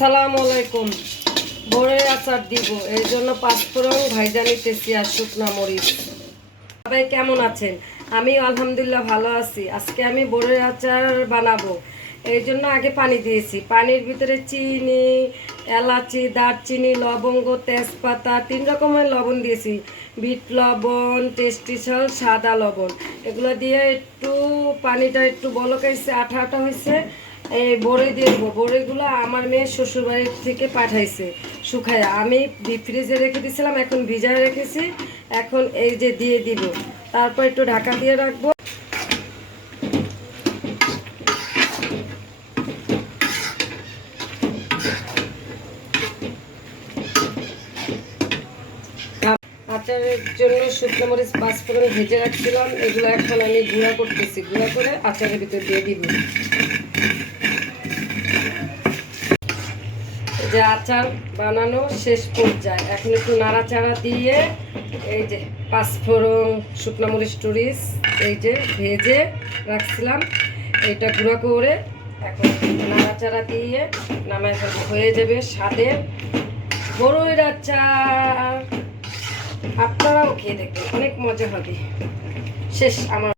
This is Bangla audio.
আসসালামু আলাইকুম। বড়ের আচার দিব, এই জন্য পাঁচফোড়ন ভাইজা নিতেছি আর শুকনা মরিচ। সবাই কেমন আছেন? আমি আলহামদুলিল্লাহ ভালো আছি। আজকে আমি বড়ের আচার বানাবো। এই জন্য আগে পানি দিয়েছি। পানির ভিতরে চিনি, এলাচি, দারচিনি, লবঙ্গ, তেজপাতা, তিন রকমের লবণ দিয়েছি। বিট লবণ, টেস্টি সল সাদা লবণ। এগুলো দিয়ে একটু পানিটা একটু বলকাইছে আঠা আঠা হয়েছে। এই বড়ি দিয়ে দেবো। আমার মেয়ে শ্বশুরবাড়ির থেকে পাঠাইছে শুকায়। আমি ডিপ ফ্রিজে রেখে দিয়েছিলাম এখন ভিজায় রেখেছি। এখন এই যে দিয়ে দিব। তারপর একটু ঢাকা দিয়ে রাখব। আচারের জন্য শুকনো মরিচ, পাঁচফোড়ন ভেজে রাখছিলাম। এগুলো এখন আমি গুঁড়া করতেছি। গুঁড়া করে আচারের ভিতর দিয়ে দিব এই যে আচার বানানো শেষ পর্যায়ে। এখন একটু নাড়াচাড়া দিয়ে এই যে পাঁচফোড়ন, শুকনো মরিচ টুরিস এই যে ভেজে রাখছিলাম। এটা গুঁড়া করে এখন নাড়াচাড়া দিয়ে নামায় ফেলব। হয়ে যাবে স্বাদের বড়ইর আচার। আপনারাও খেয়ে দেখবেন, অনেক মজা হবে। শেষ আমার